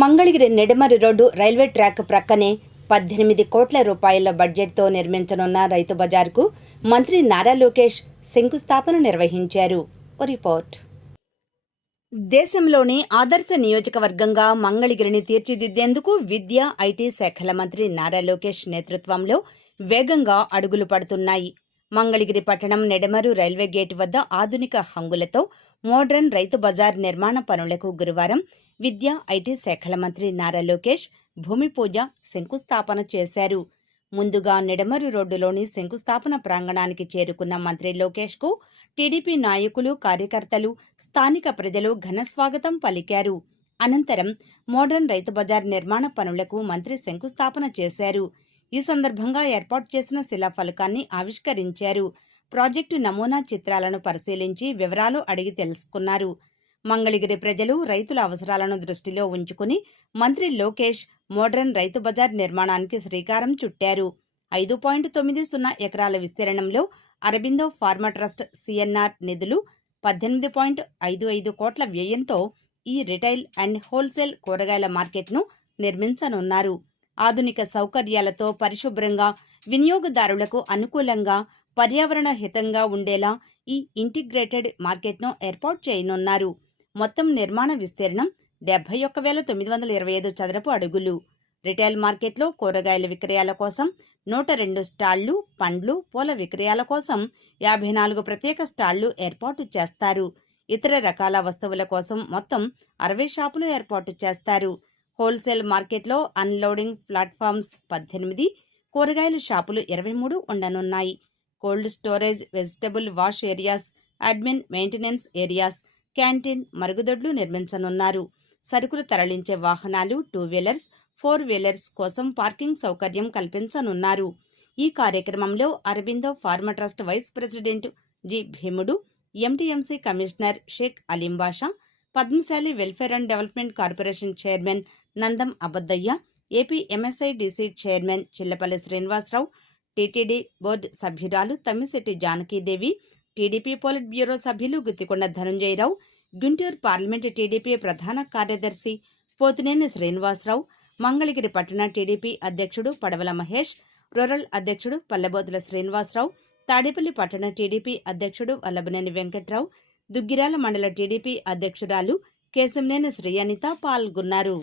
Mangalagiri నెడమరి road railway track ప్రక్కనే 18 కోట్ల రూపాయల బడ్జెట్తో నిర్మించనున్న రైతు బజార్కు మంత్రి నారా లోకేష్ శంకుస్థాపన నిర్వహించారు. రిపోర్ట్. దేశంలోని ఆదర్శ నియోజకవర్గంగా మంగళగిరిని తీర్చిదిద్దేందుకు విద్యా, ఐటీ శాఖల మంత్రి నారా లోకేష్ నేతృత్వంలో వేగంగా అడుగులు పడుతున్నాయి. మంగళగిరి పట్టణం నెడమరు రైల్వే గేటు వద్ద ఆధునిక హంగులతో మోడ్రన్ రైతు బజార్ నిర్మాణ పనులకు గురువారం విద్యా, ఐటీ శాఖల మంత్రి నారా లోకేష్ భూమి పూజ, శంకుస్థాపన చేశారు. ముందుగా నెడమరు రోడ్డులోని శంకుస్థాపన ప్రాంగణానికి చేరుకున్న మంత్రి లోకేష్కు టీడీపీ నాయకులు, కార్యకర్తలు, స్థానిక ప్రజలు ఘనస్వాగతం పలికారు. అనంతరం మోడ్రన్ రైతు బజార్ నిర్మాణ పనులకు మంత్రి శంకుస్థాపన చేశారు. ఈ సందర్భంగా ఏర్పాటు చేసిన శిలాఫలకాన్ని ఆవిష్కరించారు. ప్రాజెక్టు నమూనా చిత్రాలను పరిశీలించి వివరాలు అడిగి తెలుసుకున్నారు. మంగళగిరి ప్రజలు, రైతుల అవసరాలను దృష్టిలో ఉంచుకుని మంత్రి లోకేష్ మోడ్రన్ రైతు బజార్ నిర్మాణానికి శ్రీకారం చుట్టారు. 5.90 ఎకరాల విస్తీర్ణంలో అరబిందో ఫార్మా ట్రస్ట్ సిఎన్ఆర్ నిధులు 18.55 కోట్ల వ్యయంతో ఈ రిటైల్ అండ్ హోల్సేల్ కూరగాయల మార్కెట్ను నిర్మించనున్నారు. ఆధునిక సౌకర్యాలతో పరిశుభ్రంగా, వినియోగదారులకు అనుకూలంగా, పర్యావరణ హితంగా ఉండేలా ఈ ఇంటిగ్రేటెడ్ మార్కెట్ను ఏర్పాటు చేయనున్నారు. మొత్తం నిర్మాణ విస్తీర్ణం 71,925 చదరపు అడుగులు. రిటైల్ మార్కెట్లో కూరగాయల విక్రయాల కోసం 102 స్టాళ్లు, పండ్లు, పూల విక్రయాల కోసం 54 ప్రత్యేక స్టాళ్లు ఏర్పాటు చేస్తారు. ఇతర రకాల వస్తువుల కోసం మొత్తం 60 షాపులు ఏర్పాటు చేస్తారు. హోల్సేల్ మార్కెట్లో అన్లోడింగ్ ప్లాట్ఫామ్స్ 18, కూరగాయల షాపులు 23 ఉండనున్నాయి. Cold storage, vegetable wash areas, admin, maintenance areas, canteen, మరుగుదొడ్లు నిర్మించనున్నారు. సరుకులు తరలించే వాహనాలు, 2 వీలర్స్, 4 వీలర్స్ కోసం పార్కింగ్ సౌకర్యం కల్పించనున్నారు. ఈ కార్యక్రమంలో Aurobindo pharma trust vice president G Bheemudu, MTMC commissioner Sheikh Aleem Basha, Padmashali welfare and development corporation chairman Nandam Abaddaiah, AP MSIDC chairman Chillapalli Srinivasa Rao, TTD board సభ్యురాలు Tammisetti Janaki Devi, TDP politburo సభ్యులు గుత్తికొండ ధనంజయరావు, గుంటూరు పార్లమెంటు టీడీపీ ప్రధాన కార్యదర్శి పోతినేని శ్రీనివాసరావు, మంగళగిరి పట్టణ టీడీపీ అధ్యక్షుడు పడవల మహేష్, రూరల్ అధ్యక్షుడు పల్లెబోతుల శ్రీనివాసరావు, తాడేపల్లి పట్టణ టీడీపీ అధ్యక్షుడు వల్లభనేని వెంకట్రావు, దుగ్గిరాల మండల టీడీపీ అధ్యక్షురాలు కేశంనేని శ్రీ అనిత పాల్గొన్నారు.